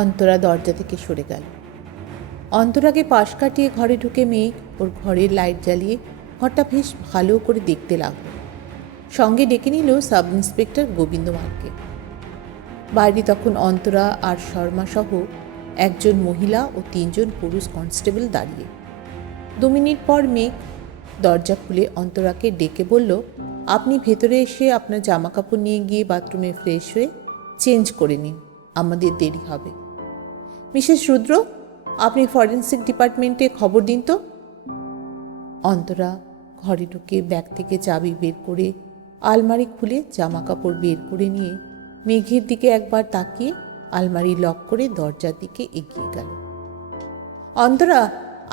অন্তরা দরজা থেকে সরে গেল। অন্তরাকে পাশ কাটিয়ে ঘরে ঢুকে মেঘ ওর ঘরের লাইট জ্বালিয়ে ঘরটা বেশ ভালো করে দেখতে লাগল। সঙ্গে ডেকে নিল সাব ইন্সপেক্টর গোবিন্দমালকে। বাইরে তখন অন্তরা আর শর্মা সহ একজন মহিলা ও 3 জন পুরুষ কনস্টেবল দাঁড়িয়ে। 2 মিনিট পর মেঘ দরজা খুলে অন্তরাকে ডেকে বলল, আপনি ভেতরে এসে আপনার জামা কাপড় নিয়ে গিয়ে বাথরুমে ফ্রেশ হয়ে চেঞ্জ করে নিন, আমাদের দেরি হবে। মিসেস রুদ্র, আপনি ফরেন্সিক ডিপার্টমেন্টে খবর দিন তো। অন্তরা ঘরে ঢুকে ব্যাগ থেকে চাবি বের করে আলমারি খুলে জামা কাপড় বের করে নিয়ে মেঘের দিকে একবার তাকিয়ে আলমারি লক করে দরজার দিকে এগিয়ে গেল। অন্তরা,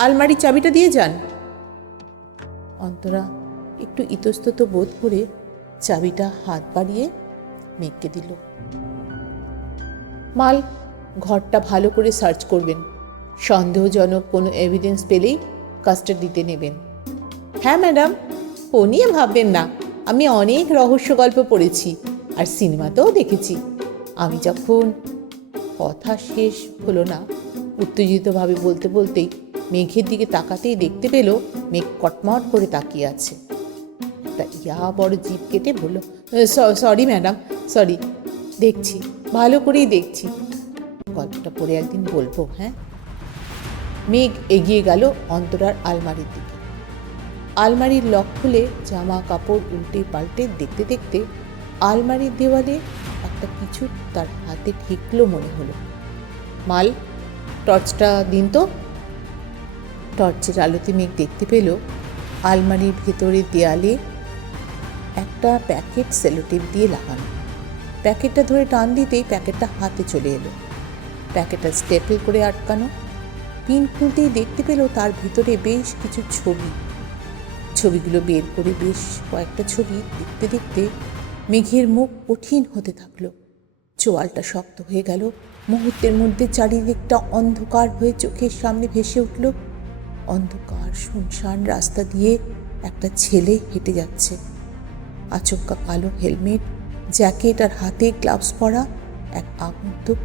আলমারির চাবিটা দিয়ে যান। অন্তরা একটু ইতস্তত বোধ করে চাবিটা হাত বাড়িয়ে মেঘকে দিল। মাল, ঘরটা ভালো করে সার্চ করবেন, সন্দেহজনক কোনো এভিডেন্স পেলেই কাস্টাডিতে নেবেন। হ্যাঁ ম্যাডাম, ও নিয়ে ভাববেন না, আমি অনেক রহস্য গল্প পড়েছি আর সিনেমাতেও দেখেছি। আমি যখন কথা শেষ হলো না, উত্তেজিতভাবে বলতে বলতেই মেঘের দিকে তাকাতেই দেখতে পেল মেঘ কটমট করে তাকিয়ে আছে। তা ইয়া বড় জিভ কেটে বলল, সরি ম্যাডাম, সরি, দেখছি, ভালো করেই দেখছি, গল্পটা পরে একদিন বলবো। হ্যাঁ। মেঘ এগিয়ে গেল অন্তরার আলমারির দিকে। আলমারির লক খুলে জামা কাপড় উল্টে পাল্টে দেখতে দেখতে আলমারির দেওয়ালে একটা কিছু তার হাতে ঠেকলো মনে হলো। মাল, টর্চটা দিন তো। টর্চের আলোতে মেঘ দেখতে পেল আলমারির ভেতরের দেয়ালে একটা প্যাকেট সেলোটেপ দিয়ে লাগানো। প্যাকেটটা ধরে টান দিতেই প্যাকেটটা হাতে চলে এলো। প্যাকেটটা স্টেপল করে আটকানো। পিন খুলতেই দেখতে পেল তার ভিতরে বেশ কিছু ছবি। ছবিগুলো বের করে বেশ কয়েকটা ছবি দেখতে দেখতে মেঘের মুখ কঠিন হতে থাকলো। চোয়ালটা শক্ত হয়ে গেল। মুহূর্তের মধ্যে চারিদিকটা অন্ধকার হয়ে চোখের সামনে ভেসে উঠল। অন্ধকার শুনশান রাস্তা দিয়ে একটা ছেলে হেঁটে যাচ্ছে। আচমকা কালো হেলমেট, জ্যাকেট আর হাতে গ্লাভস পরা এক আগন্তুক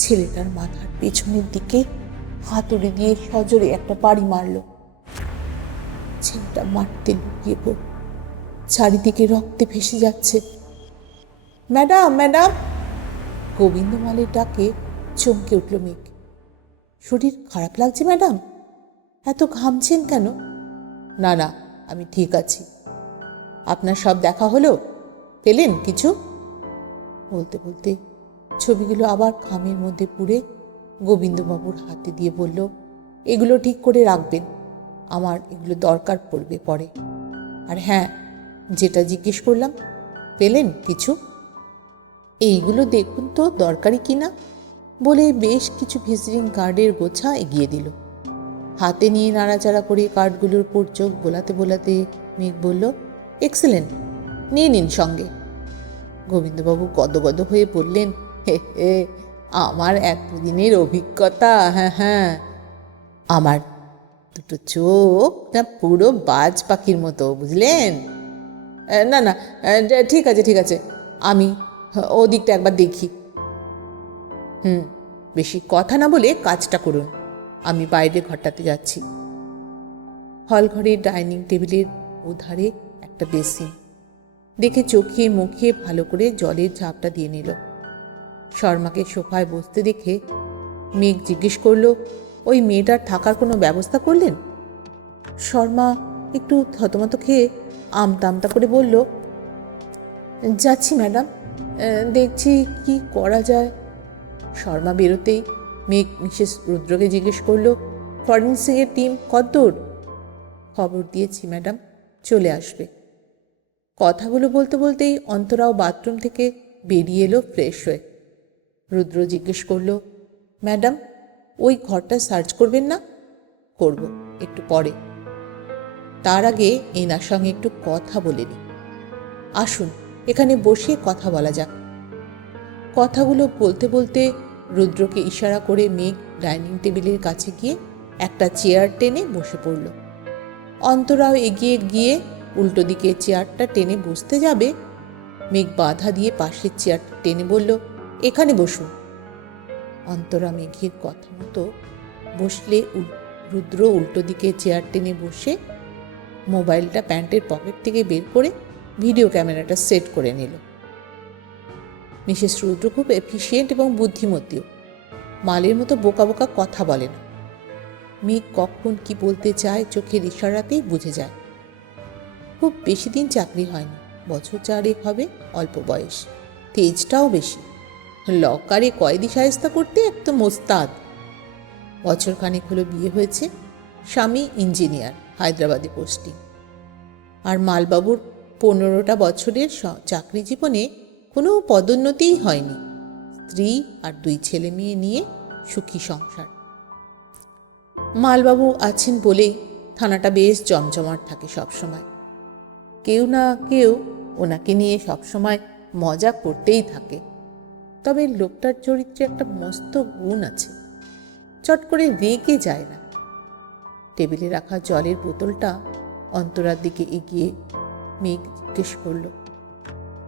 ছেলেটার মাথার পেছনের দিকে হাতুড়ি দিয়ে সজোরে একটা বাড়ি মারল। ছেলেটা মাটিতে লুকিয়ে পড়ল। চারিদিকে রক্তে ভেসে যাচ্ছে। Madam, madam! গোবিন্দমালের ডাকে চমকে উঠল মেঘ। শরীর খারাপ লাগছে ম্যাডাম? এত ঘামছেন কেন? না না, আমি ঠিক আছি। আপনার সব দেখা হলো? পেলেন কিছু? বলতে বলতে ছবিগুলো আবার খামের মধ্যে পুরে গোবিন্দবাবুর হাতে দিয়ে বলল, এগুলো ঠিক করে রাখবেন, আমার এগুলো দরকার পড়বে পরে। আর হ্যাঁ, যেটা জিজ্ঞেস করলাম, পেলেন কিছু? এইগুলো দেখুন তো দরকারি কিনা বলে বেশ কিছু ভিজিটিং কার্ডের গোছা এগিয়ে দিল। হাতে নিয়ে নাড়াচাড়া করে কার্ডগুলোর উপর চোখ বোলাতে বোলাতে মেঘ বলল, এক্সেলেন্ট, নিয়ে নিন সঙ্গে। গোবিন্দবাবু গদগদ হয়ে বললেন, হে হে, আমার এতদিনের অভিজ্ঞতা। হ্যাঁ হ্যাঁ, আমার দুটো চোখ না পুরো বাজ পাখির মতো, বুঝলেন? না না, ঠিক আছে ঠিক আছে, আমি ওদিকটা একবার দেখি। বেশি কথা না বলে কাজটা করুন, আমি বাইরে ঘরটাতে যাচ্ছি। হল ঘরের ডাইনিং টেবিলের ওধারে একটা বেসিন দেখে চোখে মুখে ভালো করে জলের ঝাপটা দিয়ে নিল। শর্মাকে সোফায় বসতে দেখে মেঘ জিজ্ঞেস করল, ওই মেয়েটার থাকার কোনো ব্যবস্থা করলেন? শর্মা একটু থতমত খেয়ে আমতা আমতা করে বলল, যাচ্ছি ম্যাডাম, দেখছি কি করা যায়। শর্মা বেরোতেই মেঘ মিসেস রুদ্রকে জিজ্ঞেস করল, ফরেন্সিকের টিম কতদূর? খবর দিয়েছি ম্যাডাম, চলে আসবে। কথাগুলো বলতে বলতেই অন্তরাও বাথরুম থেকে বেরিয়ে এলো ফ্রেশ হয়ে। রুদ্র জিজ্ঞেস করল, ম্যাডাম, ওই ঘরটা সার্চ করবেন না? করব, একটু পরে। তার আগে এনার সঙ্গে একটু কথা বলে নিই। আসুন, এখানে বসে কথা বলা যাক। কথাগুলো বলতে বলতে রুদ্রকে ইশারা করে মেঘ ডাইনিং টেবিলের কাছে গিয়ে একটা চেয়ার টেনে বসে পড়ল। অন্তরাও এগিয়ে গিয়ে উল্টো দিকে চেয়ারটা টেনে বসতে যাবে, মেঘ বাধা দিয়ে পাশের চেয়ারটা টেনে বলল, এখানে বসুন। অন্তরা মেঘের কথা মতো বসলে রুদ্র উল্টো দিকে চেয়ার টেনে বসে মোবাইলটা প্যান্টের পকেট থেকে বের করে ভিডিও ক্যামেরাটা সেট করে নিল। মিসেস রুদ্র খুব এফিশিয়েন্ট এবং বুদ্ধিমতীও, মালের মতো বোকা বোকা কথা বলে না। মেঘ কখন কি বলতে চায় চোখের ইশারাতেই বুঝে যায়। খুব বেশি দিন চাকরি হয়নি, বছর 4 হবে, অল্প বয়স, তেজটাও বেশি। লকারে কয়েদি সাহেস্তা করতে একদম মোস্তাদ। বছরখানেক হলো বিয়ে হয়েছে, স্বামী ইঞ্জিনিয়ার, হায়দ্রাবাদে পোস্টিং। আর মালবাবুর 15টা বছরের চাকরি জীবনে কোনো পদোন্নতিই হয়নি। স্ত্রী আর 2 ছেলে মেয়ে নিয়ে সুখী সংসার। মালবাবু আছেন বলেই থানাটা বেশ জমজমাট থাকে সবসময়। কেউ না কেউ ওনাকে নিয়ে সবসময় মজা করতেই থাকে। তবে লোকটার চরিত্রে একটা মস্ত গুণ আছে, চট করে রেগে যায় না। টেবিলে রাখা জলের বোতলটা অন্তরার দিকে এগিয়ে মেঘ জিজ্ঞেস করল,